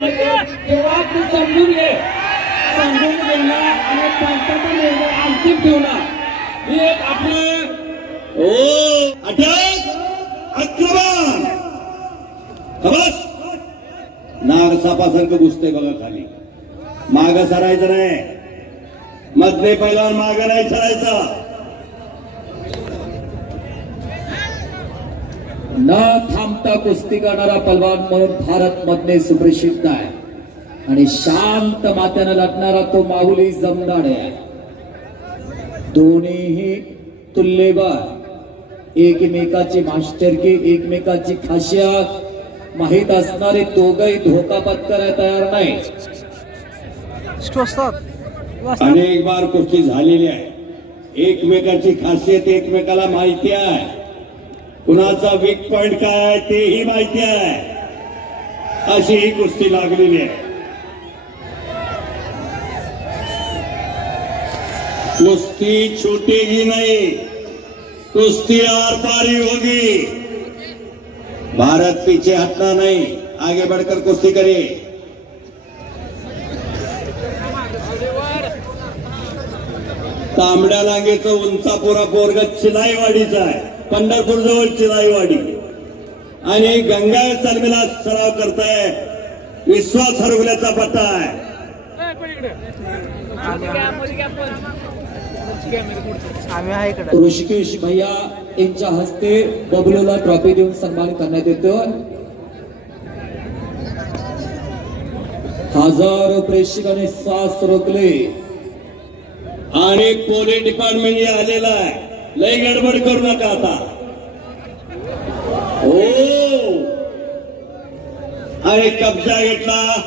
तेव्हा तू समजून घे. समजून घेणार आणि पंचाचा निर्णय अंतिम ठेवणार ही एक आपलं ओ अटक आक्रमण. खबस नाग सापासारखं घुसते बघा खाली. माग सरायचं नाही. मधले पहिल्यावर माग नाही सरायचं. न थांबता कुस्ती करणारा पलवान म्हणून भारत मधले सुप्रसिद्ध आहे. आणि शांत मात्यानं लढणारा तो माहुली जमदाडे आहे. दोन्हीही तुल्यबळ एकमेकाची मास्टरकी एकमेकाची खासियत. माहीत असणारे दोघही धोका पत्करायला तयार नाही अनेक बार कुस्ती झालेली आहे. एकमेकाची खासियत एकमेकाला माहिती आहे. कुणाचा वीक पॉइंट काय तेही माहिती आहे. अशी ही कुस्ती लागलेली आहे. कुस्ती छूटेगी नहीं. कुस्ती आर पारी होगी. भारत पीछे हटना नहीं. आगे बढ़कर कुस्ती करे तांबड्या लांगेचं उंचापुरा पोरग चिलाईवाडीचा आहे. पंढरपूर जवळ चिलाईवाडी आणि गंगा चलमेला सराव करताय. विश्वास हरवल्याचा पट्टा आहे. आम्ही आहे इकडे. ऋषिकेश भैया यांच्या हस्ते बबलूला ट्रॉफी देऊन सन्मान करण्यात येतो. हजारो प्रेक्षकांनी श्वास रोखले. आणि पोलीस डिपार्टमेंट आलेला आहे. लय गडबड करू नका आता. हो. आणि कब्जा घेतला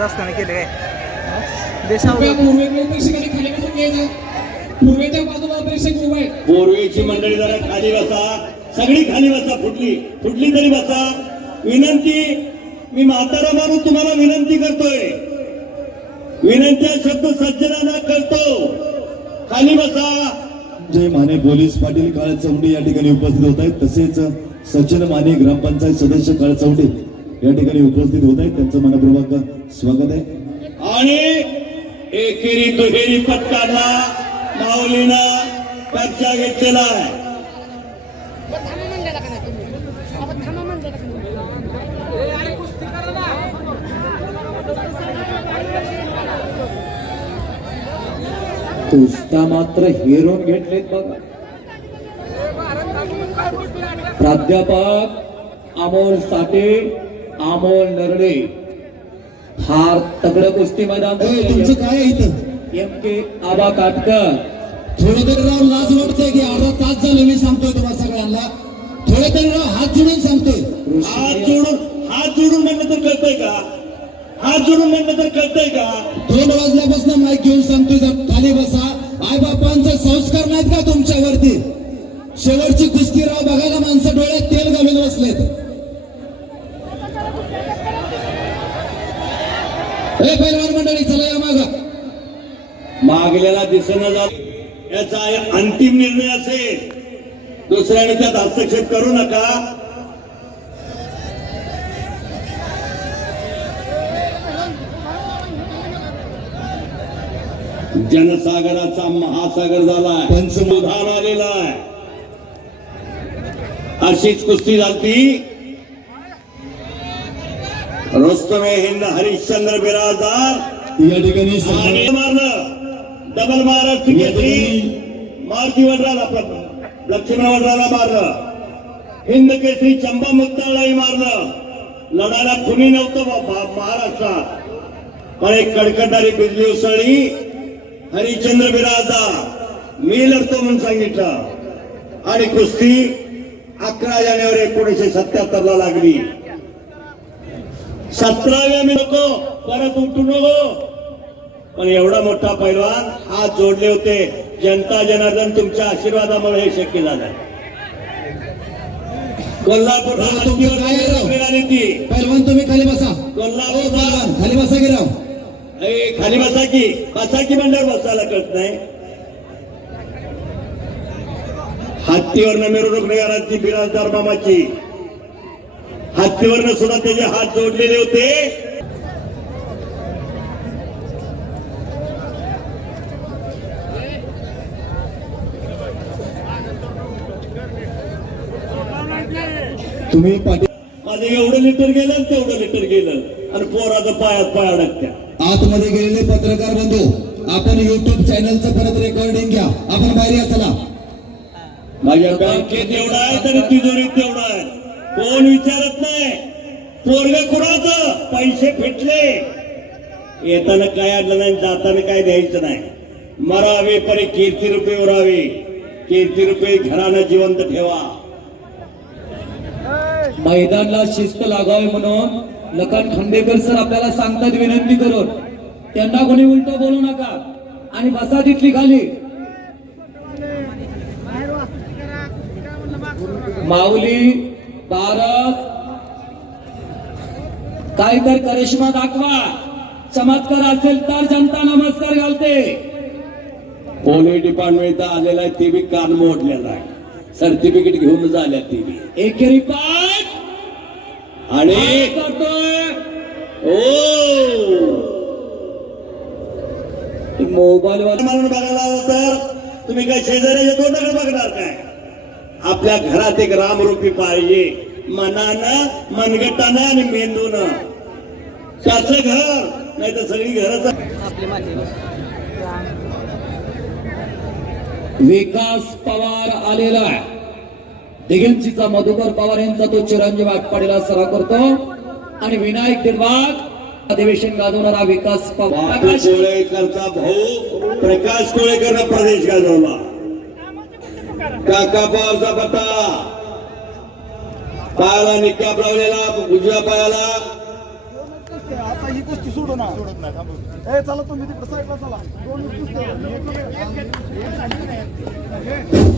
असताना केले काय? प्रेक्षक उभे आहेत पूर्वीची मंडळी जरा खाली बसा. सगळी खाली बसा फुटली. फुटली तरी बसा. विनंती मी म्हातारा माणूस तुम्हाला विनंती करतोय. विनंती शब्द सज्जनांना कळतो. खाली बसा. जय माने पोलीस पाटील काळ चौंडे या ठिकाणी उपस्थित होत आहेत. तसेच सचिन माने ग्रामपंचायत सदस्य काळ चौंडे या ठिकाणी उपस्थित होत आहेत. त्यांचं मनपूर्वक स्वागत आहे. आणि एकेरी दुहेरी पत्काला माऊलीनं कब्जा घेतलेला आहे थांबा म्हणलेला का नाही तुम्ही आपण थांबा म्हणलेला का नाही कुस्त्या मात्र हिरून घेतलेत बघा. प्राध्यापक अमोल साठे अमोल नरडे. फार तगड कुस्ती मैदान तुमचं काय इथं? M K Aba Katkar. थोडं तरी राव लाज वाटते की अर्धा तास झालं मी सांगतोय तुम्हाला सगळ्यांना. थोडं तरी राव हात जोडून सांगतोय. हात जोडून हात जोडून म्हणलं तर कळतंय का? हात जोडून म्हणलं तर कळतंय का? दोन वाजल्यापासून माईक घेऊन सांगतोय जरा संस्कार नाहीत का तुमच्यावरती? शेवटची कुस्ती राव बघायला माणसं डोळ्यात तेल घालून बसलेत. हे पैलवान मंडळी चला या माग. मागल्याला दिसणं झालं. याचा अंतिम निर्णय असेल. दुसऱ्याने त्यात हस्तक्षेप करू नका. जनसागराचा महासागर झालाय. पंचमुधान आलेला आहे. अशीच कुस्ती झालती. रोस्तमे हिंद हरिश्चंद्र बिराजदार. या ठिकाणी मारलं. डबल महाराष्ट्र घेतली मारुती वडराला लक्ष्मण वडराला मारलं. हिंद केसरी चंबा मुक्ताळाही मारलं. लढायला कुणी नव्हतं महाराष्ट्रात. पण एक कडकडणारी बिजली उसळली. हरिश्चंद्र बिराजा मी लढतो म्हणून सांगितलं. आणि कुस्ती अकरा जानेवारी एकोणीसशे सत्याहत्तर ला लागली. सतराव्या मी नको परत उठू नको. पण एवढा मोठा पैलवान हात जोडले होते. जनता जनार्दन तुमच्या आशीर्वादामुळे हे शक्य झालं. कोल्हापूर पैलवान तुम्ही खाली बसा. कोल्हापूर खाली बसा राव. खाली बसा की. बसा की मंडळ बसायला कळत नाही. हत्तीवरनं मिरवणूक निघाला बिराजदार मामाची. हत्तीवरनं सुद्धा त्याचे हात जोडलेले होते. तुम्ही माझं एवढं लिटर गेलं तेवढं लिटर गेलं. आणि पोराचं पायात पाय अडकत्या आतमध्ये गेलेले पत्रकार बंधू आपण युट्यूब चॅनलचं परत रेकॉर्डिंग घ्या. आपण बाहेर या चला. माझ्या बँकेत एवढा आहे तरी तिजोरीत तेवढा आहे. कोण विचारत नाही. पोरग कुणाचं? पैसे फिटले. येताना काय आणलं नाही जाताना काय द्यायचं नाही. मरावे परे कीर्ती रुपये उरावे. कीर्ती रुपये घरानं जिवंत ठेवा. मैदानला शिस्त लागावी म्हणून लखन खांडेकर सर आपल्याला सांगतात विनंती करून. त्यांना कोणी उलट बोलू नका. आणि बसा तिथली खाली. माऊली भारत काहीतरी करिश्मा दाखवा. चमत्कार असेल तर जनता नमस्कार घालते. पोलीस डिपार्टमेंटचा आलेला आहे ते बी कान मोडलेला आहे. सर्टिफिकेट घेऊन झाल्या ती बी. एकेरी पाठ आणि करतोय ओ मोबाईल वर म्हणून बघायला आलं तर तुम्ही काय शेजाऱ्याच्या तोंडाकडे बघणार काय? आपल्या घरात एक रामरूपी पाहिजे मनानं मनगटानं आणि मेंदून. त्याचं घर नाही तर सगळी घरच विकास पवार आलेला आहे. दिगंजीचा मधुकर पवार यांचा तो चिरंजीव आटपाडीला सराव करतो. आणि विनायक दिलबाग अधिवेशन गाजवणारा विकास पवार. प्रकाश कोळेकरचा भाऊ प्रकाश कोळेकर प्रदेश गाजवला. काका पवारचा पत्ता. पायाला निकाब लावलेला उजव्या पायाला. आता ही कुस्ती सोडू ना सोडत नाही ए चला तुम्ही तिकडे साईडला चला दोन कुस्त्या.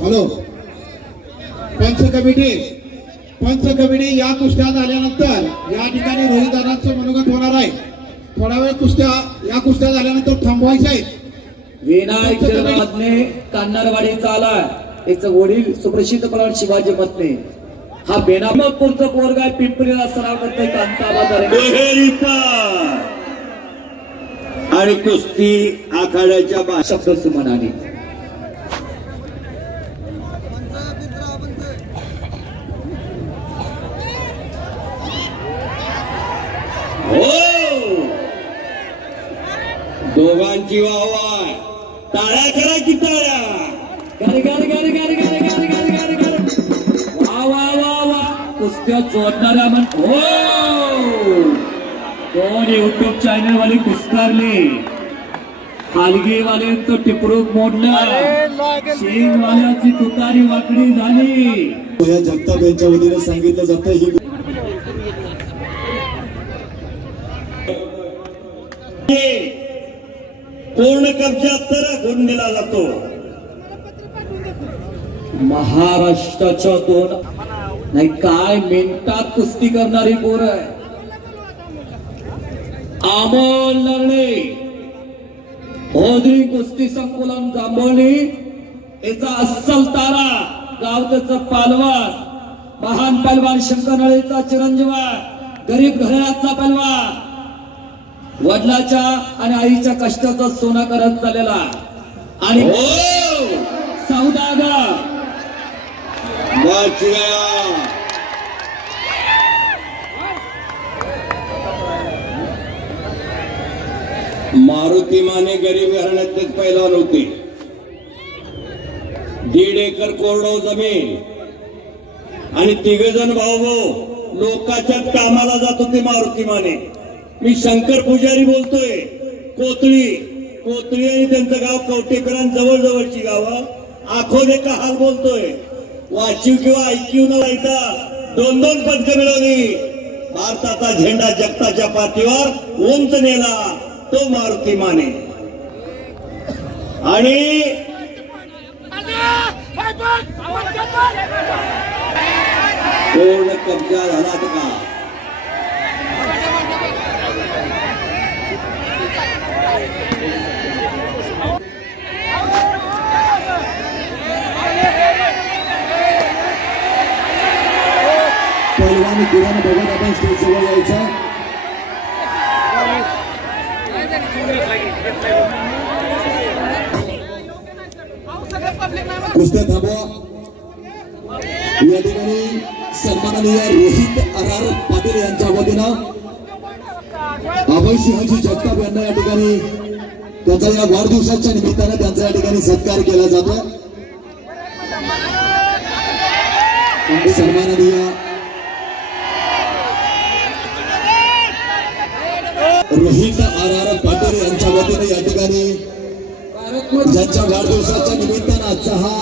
हॅलो. पंच कमिटी पंच कमिटी या कुस्त्या झाल्यानंतर या ठिकाणी रोहितदारांचं मनोगत होणार आहे. थोडा वेळ कुस्त्या या कुस्त्या झाल्यानंतर थांबवायच्या आहेत. विनायक दिलबागने कान्नरवाडीचा आलाय त्याचं वडील सुप्रसिद्ध पवार शिवाजी मतने हा बेनामपूरचं पोरगा आहे, पिंपरीला सराव करतोय कांताबाजार आणि कुस्ती आखाड्याच्या शब्द सुमनाने. हो! दोघांची वाहवाय टाळ्या करा की टाळ्या. वा वा वा कुस्त्या चोरणाऱ्या म्हण हो! दोन युट्यूब चॅनल वाली कुस्तारली? वाल्यांचं टिपरूक मोडलं. शेंग वाल्याची तुतारी वाकडी झाली. या जगताप यांच्या वतीने सांगितलं जातं ही पूर्ण कब्जा तर गुण दिला जातो. महाराष्ट्राच्या दोन नाही काय मिनिटात कुस्ती करणारी पोर. आहे अमोल नरणे. ओदरी कुस्ती संकुलन जांभवली याचा अस्सल तारा गावचं पालवान महान पलवान शंकरनळेचा चिरंजीवा गरीब घरातला पलवान वडिलाच्या आणि आईच्या कष्टाचा सोना करत चाललेला. आणि हो. सौदागर मारुती माने गरीब घराण्यातलेच पैलवान होते. दीड एकर कोरडो जमीन. आणि तिघ जण भाऊ भाऊ लोकांच्या कामाला जात होते मारुती माने. मी शंकर पुजारी बोलतोय. कोतळी कोतळी आणि त्यांचं गाव कवटेकरां जवळ जवळची गावं आखोदे का हाल बोलतोय. वाचिव किंवा ऐकिव न लायता दोन दोन पदकं मिळवली. भारताचा झेंडा जगताच्या पाठीवर उंच नेला. तो मारुती माने. आणि कोण कब्जा झाला का? पहिल्यांदा आणि गुराने बघत आपण स्टेजवर यायचं. कुस्त्या थांबवा. या ठिकाणी सन्माननीय रोहित आर पाटील यांच्या वतीनं अभय सिंहजी जगताप यांना या ठिकाणी त्यांचा या वाढदिवसाच्या निमित्तानं त्यांचा या ठिकाणी सत्कार केला जातो सन्माननीय रोहित आर आर पाटील यांच्या वतीने या ठिकाणी ज्यांच्या वाढदिवसाच्या निमित्तानं आजचा हा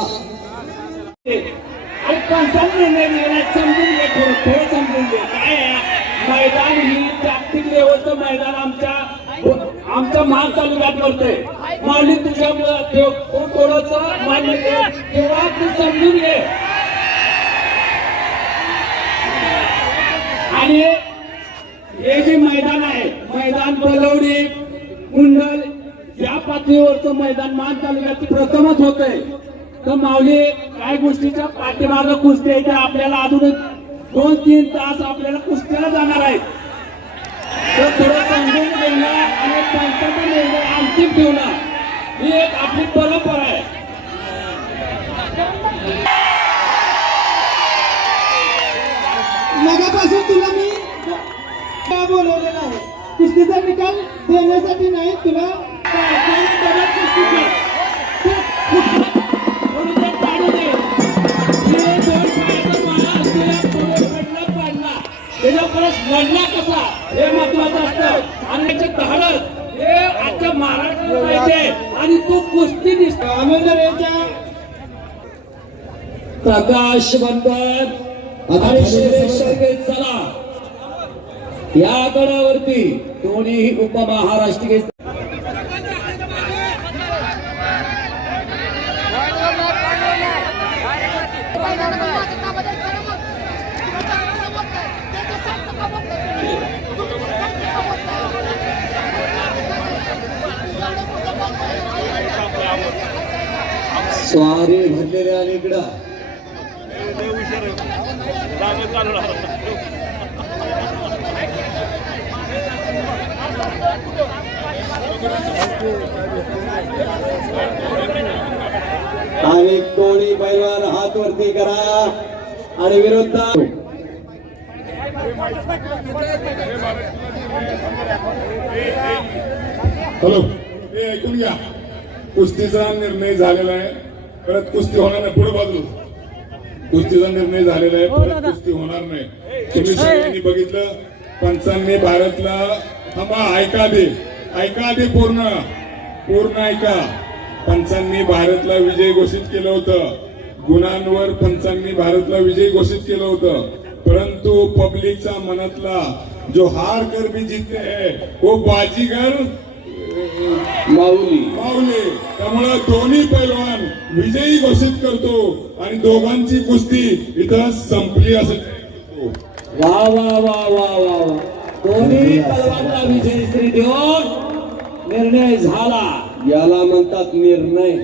समजून घे समजून घे काय मैदान ही जागतिक लेवलचं मैदान आमच्या आमचा मान तालुक्यात करतोय माऊली तुझ्या थोडंसं मान्य तेव्हा तू समजून घे आणि हे जे मैदान आहे मैदान बलवडी कुंडल पातळीवरचं मैदान मान तालुक्यात प्रथमच होतंय. तर माऊली काय गोष्टीच्या पाठीमागं कुस्ती आहे त्या आपल्याला अजून दोन तीन तास आपल्याला कुस्तीला जाणार आहेत. तर थोडं समजून घेणं आणि पंचाचा निर्णय अंतिम ठेवणं ही एक आपली परंपरा आहे. मगापासून तुला मी का बोलवलेलं आहे? कुस्तीचा निकाल देण्यासाठी नाही तुला कुस्ती दिसतो अमोलकर यांच्या प्रकाश. शेळके चला या गडावरती दोन्ही उपमहाराष्ट्रीय स्वारी भरलेले आणि इकडं. आणि कोणी पैलवान हात वरती करा आणि विरुद्ध. हॅलो. हे ऐकून घ्या. कुस्तीचा निर्णय झालेला आहे. परत कुस्ती होणार नाही पुढे बाजू कुस्तीचा निर्णय झालेला आहे परत कुस्ती होणार नाही. तुम्ही सगळ्यांनी बघितलं पंचांनी भारतला थांबा ऐका दे ऐका दे पूर्ण. पूर्ण ऐका. पंचांनी भारतला विजय घोषित केलं होतं. गुणांवर पंचांनी भारतला विजय घोषित केलं होतं. परंतु पब्लिकचा मनातला जो हार कर भी जीतते है वो बाजीगर माऊली. माऊली. त्यामुळं दोन्ही पैलवान विजयी घोषित करतो आणि दोघांची कुस्ती इथं संपली असं. वा वा वा वा वा वा. दोन्ही पलवांना विजय श्री देऊन निर्णय झाला. याला म्हणतात निर्णय.